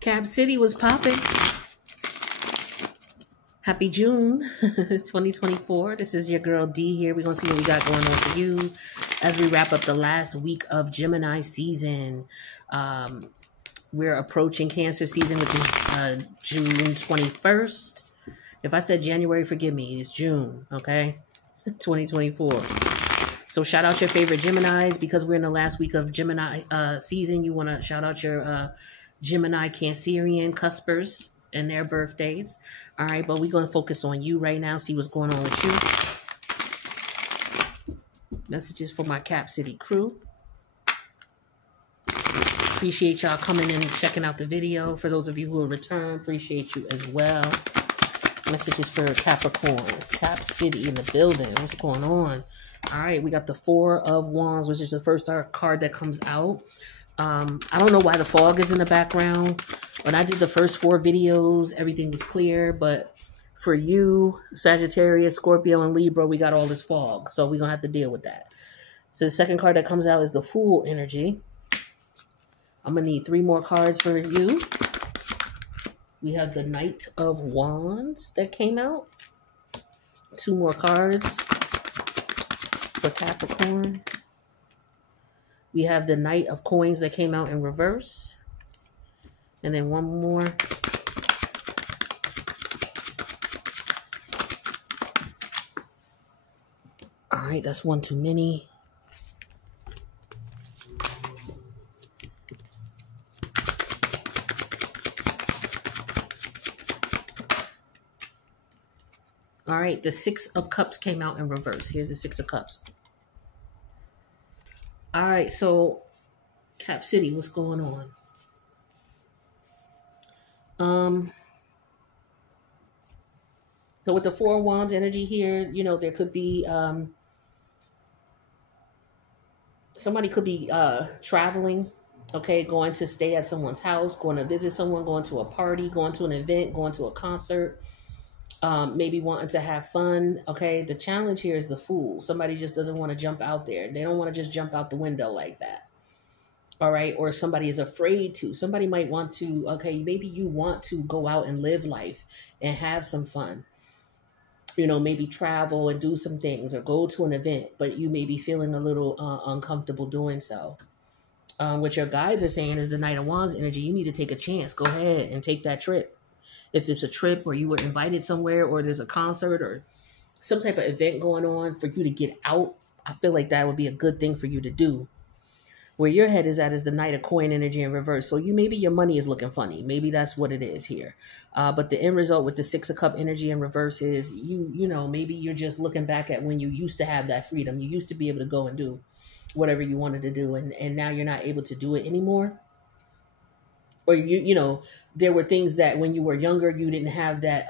Cab City was popping. Happy June 2024. This is your girl D here. We're going to see what we got going on for you as we wrap up the last week of Gemini season. We're approaching Cancer season, which is June 21st. If I said January, forgive me. It's June, okay? 2024. So shout out your favorite Geminis because we're in the last week of Gemini season. You want to shout out your Gemini Cancerian cuspers and their birthdays. All right, but we're going to focus on you right now, see what's going on with you. Messages for my Cap City crew. Appreciate y'all coming in and checking out the video. For those of you who will return, appreciate you as well. Messages for Capricorn. Cap City in the building. What's going on? All right, we got the Four of Wands, which is the first card that comes out. I don't know why the fog is in the background. When I did the first 4 videos, everything was clear. But for you, Sagittarius, Scorpio, and Libra, we got all this fog. So we're going to have to deal with that. So the second card that comes out is the Fool energy. I'm going to need 3 more cards for you. We have the Knight of Wands that came out. 2 more cards for Capricorn. We have the Knight of Coins that came out in reverse. And then 1 more. All right, that's 1 too many. All right, the 6 of Cups came out in reverse. Here's the 6 of Cups. All right, so Cap City, what's going on? So with the 4 of Wands energy here, you know, there could be somebody could be traveling, okay, going to stay at someone's house, going to visit someone, going to a party, going to an event, going to a concert, maybe wanting to have fun, okay? The challenge here is the Fool. Somebody just doesn't want to jump out there. They don't want to just jump out the window like that. All right, or somebody is afraid to. Somebody might want to, okay, maybe you want to go out and live life and have some fun. You know, maybe travel and do some things or go to an event, but you may be feeling a little uncomfortable doing so. What your guides are saying is the Knight of Wands energy. You need to take a chance. Go ahead and take that trip. If it's a trip or you were invited somewhere or there's a concert or some type of event going on for you to get out, I feel like that would be a good thing for you to do. Where your head is at is the Knight of Coin energy in reverse. So maybe your money is looking funny. Maybe that's what it is here. But the end result with the 6 of Cup energy in reverse is you know, maybe you're just looking back at when you used to have that freedom. You used to be able to go and do whatever you wanted to do. And now you're not able to do it anymore. Or, you know, there were things that when you were younger, you didn't have that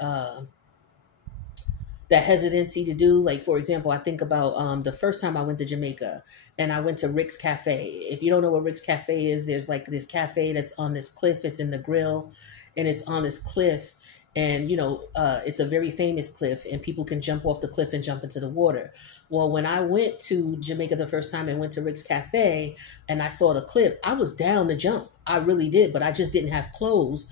hesitancy to do. Like, for example, I think about the first time I went to Jamaica and I went to Rick's Cafe. If you don't know what Rick's Cafe is, there's like this cafe that's on this cliff. It's in the grill and it's on this cliff. And, you know, it's a very famous cliff and people can jump off the cliff and jump into the water. Well, when I went to Jamaica the first time and went to Rick's Cafe and I saw the cliff, I was down to jump. I really did, but I just didn't have clothes,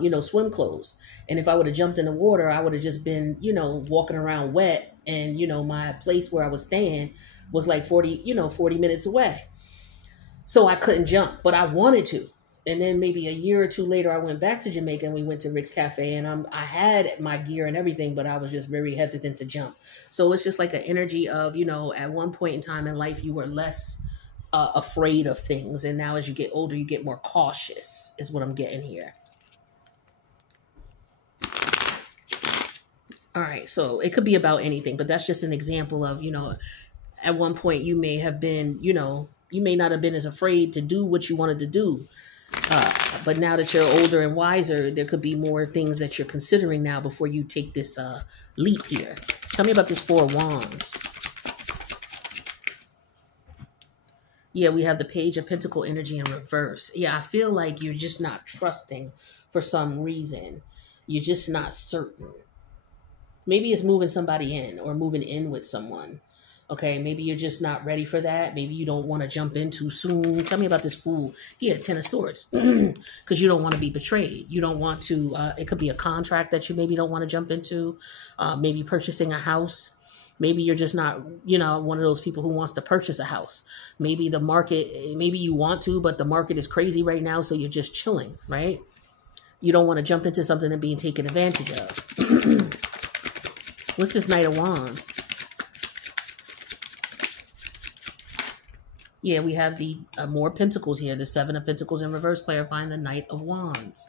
you know, swim clothes. And if I would have jumped in the water, I would have just been, you know, walking around wet. And, you know, my place where I was staying was like 40 minutes away. So I couldn't jump, but I wanted to. And then maybe a year or 2 later, I went back to Jamaica and we went to Rick's Cafe and I had my gear and everything, but I was just very hesitant to jump. So it's just like an energy of, you know, at one point in time in life, you were less afraid of things. And now as you get older, you get more cautious is what I'm getting here. All right. So it could be about anything, but that's just an example of, you know, at one point you may have been, you know, you may not have been as afraid to do what you wanted to do. But now that you're older and wiser, there could be more things that you're considering now before you take this leap here. Tell me about this 4 of Wands. Yeah, we have the Page of Pentacle energy in reverse. Yeah, I feel like you're just not trusting for some reason. You're just not certain. Maybe it's moving somebody in or moving in with someone. Okay, maybe you're just not ready for that. Maybe you don't want to jump in too soon. Tell me about this fool. He had 10 of swords because you don't want to be betrayed. You don't want to, it could be a contract that you maybe don't want to jump into, maybe purchasing a house. Maybe you're just not, one of those people who wants to purchase a house. Maybe the market, maybe you want to, but the market is crazy right now. So you're just chilling, right? You don't want to jump into something and being taken advantage of. What's this Knight of Wands? Yeah, we have the more pentacles here. The Seven of Pentacles in reverse, clarifying the Knight of Wands.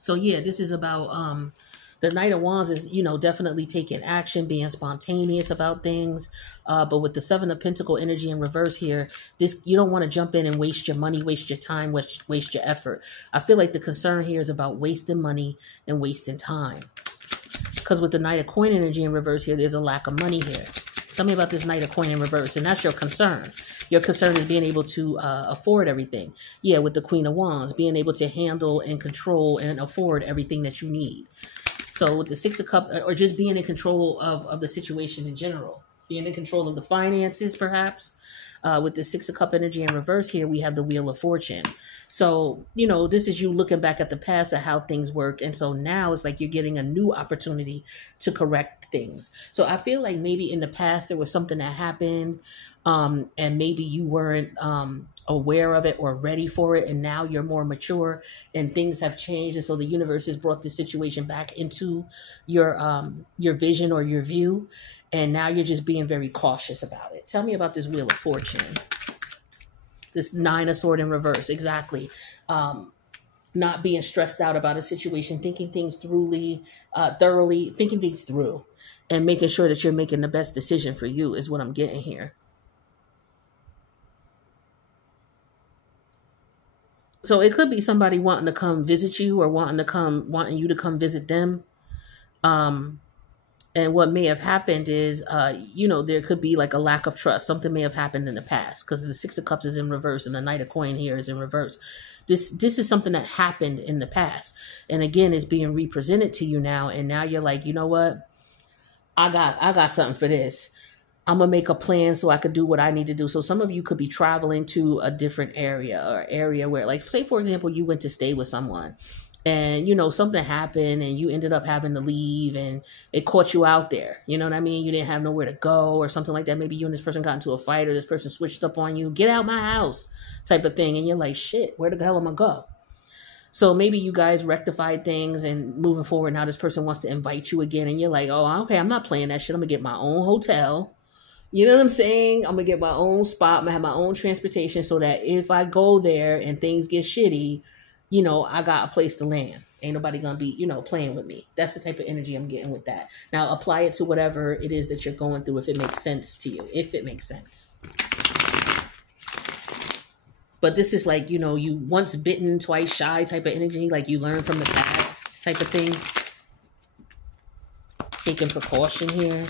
So yeah, this is about the Knight of Wands is, definitely taking action, being spontaneous about things. But with the Seven of Pentacle energy in reverse here, you don't want to jump in and waste your money, waste your time, waste your effort. I feel like the concern here is about wasting money and wasting time. Because with the Knight of Coin energy in reverse here, there's a lack of money here. Tell me about this Knight of Coin in reverse. And that's your concern. Your concern is being able to afford everything. Yeah, with the Queen of Wands, being able to handle and control and afford everything that you need. So with the Six of Cups, or just being in control of the situation in general. Being in control of the finances, perhaps. With the Six of Cups energy in reverse here, we have the Wheel of Fortune. So, this is you looking back at the past at how things work. And so now it's like you're getting a new opportunity to correct things. So I feel like maybe in the past there was something that happened and maybe you weren't aware of it or ready for it. And now you're more mature and things have changed. And so the universe has brought this situation back into your vision or your view. And now you're just being very cautious about it. Tell me about this Wheel of Fortune. This Nine of Swords in reverse. Exactly. Not being stressed out about a situation, thinking things thoroughly, thinking things through and making sure that you're making the best decision for you is what I'm getting here. So it could be somebody wanting to come visit you or wanting you to come visit them. And what may have happened is, there could be like a lack of trust. Something may have happened in the past because the Six of Cups is in reverse and the Knight of Coin here is in reverse. This is something that happened in the past. And again, it's being represented to you now. And now you're like, you know what? I got something for this. I'm going to make a plan so I could do what I need to do. So some of you could be traveling to a different area or area where, like, say, for example, you went to stay with someone. And, something happened and you ended up having to leave and it caught you out there. You know what I mean? You didn't have nowhere to go or something like that. Maybe you and this person got into a fight or this person switched up on you. Get out my house type of thing. And you're like, shit, where the hell am I go? So maybe you guys rectified things and moving forward, now this person wants to invite you again. And you're like, oh, okay, I'm not playing that shit. I'm going to get my own hotel. You know what I'm saying? I'm going to get my own spot. I'm going to have my own transportation so that if I go there and things get shitty, I got a place to land. Ain't nobody going to be, playing with me. That's the type of energy I'm getting with that. Now, apply it to whatever it is that you're going through if it makes sense to you. If it makes sense. But this is like, you once bitten, twice shy type of energy. Like you learn from the past type of thing. Taking precaution here.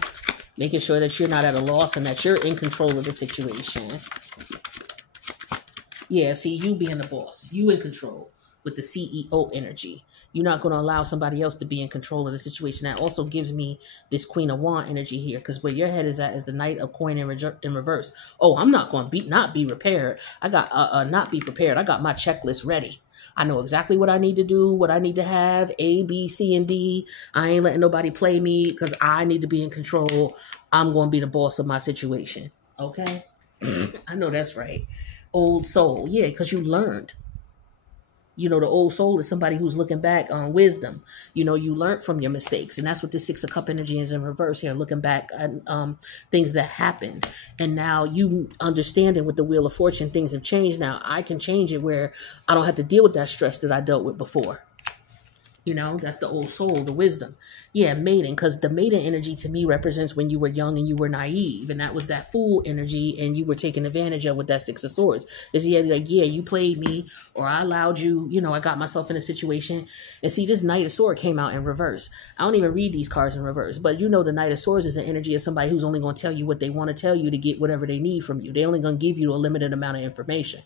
Making sure that you're not at a loss and that you're in control of the situation. Yeah, see, you being the boss. You in control. With the CEO energy. You're not going to allow somebody else to be in control of the situation. That also gives me this Queen of Wands energy here, because where your head is at is the Knight of Coin in reverse. Oh, I'm not going to not be prepared. I got not be prepared. I got my checklist ready. I know exactly what I need to do, what I need to have, A, B, C, and D. I ain't letting nobody play me because I need to be in control. I'm going to be the boss of my situation. Okay? I know that's right. Old soul. Yeah, because you learned. The old soul is somebody who's looking back on wisdom. You learned from your mistakes. And that's what the Six of Cups energy is in reverse here, looking back at things that happened. And now you understanding with the Wheel of Fortune, things have changed now. I can change it where I don't have to deal with that stress that I dealt with before. That's the old soul, the wisdom. Yeah, mating, because the mating energy to me represents when you were young and you were naive. And that was that fool energy and you were taken advantage of with that Six of Swords. It's like, yeah, you played me or I allowed you, I got myself in a situation. And see, this Knight of Swords came out in reverse. I don't even read these cards in reverse. But the Knight of Swords is an energy of somebody who's only going to tell you what they want to tell you to get whatever they need from you. They're only going to give you a limited amount of information.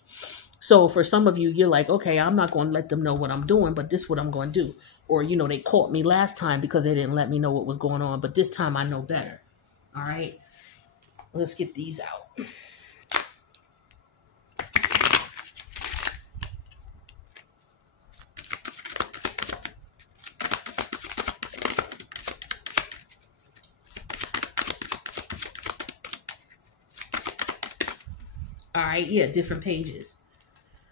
So for some of you, you're like, okay, I'm not going to let them know what I'm doing, but this is what I'm going to do. Or, they caught me last time because they didn't let me know what was going on. But this time I know better. All right. Let's get these out. All right, yeah, different pages.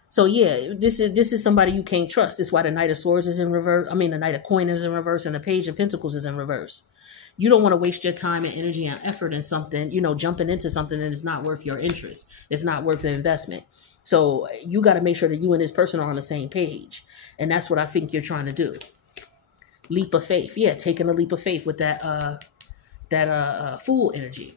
So yeah, this is somebody you can't trust. This is why the Knight of Swords is in reverse. I mean, the Knight of Coin is in reverse, and the Page of Pentacles is in reverse. You don't want to waste your time and energy and effort in something, jumping into something that is not worth your interest. It's not worth the investment. So you got to make sure that you and this person are on the same page, and that's what I think you're trying to do. Leap of faith, yeah, taking a leap of faith with that fool energy.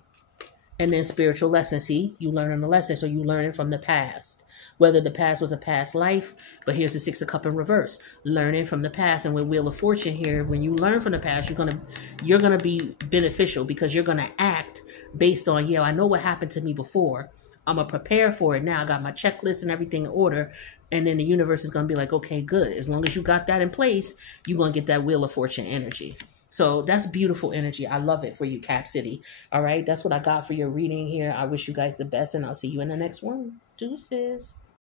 And then spiritual lesson. See, you learning the lesson, so you learning from the past. Whether the past was a past life, but here's the Six of Cups in reverse. Learning from the past. And with Wheel of Fortune here, when you learn from the past, you're gonna be beneficial because you're gonna act based on, I know what happened to me before. I'm gonna prepare for it now. I got my checklist and everything in order. And then the universe is gonna be like, okay, good. As long as you got that in place, you're gonna get that Wheel of Fortune energy. So that's beautiful energy. I love it for you, Cap City. All right, that's what I got for your reading here. I wish you guys the best, and I'll see you in the next one. Deuces.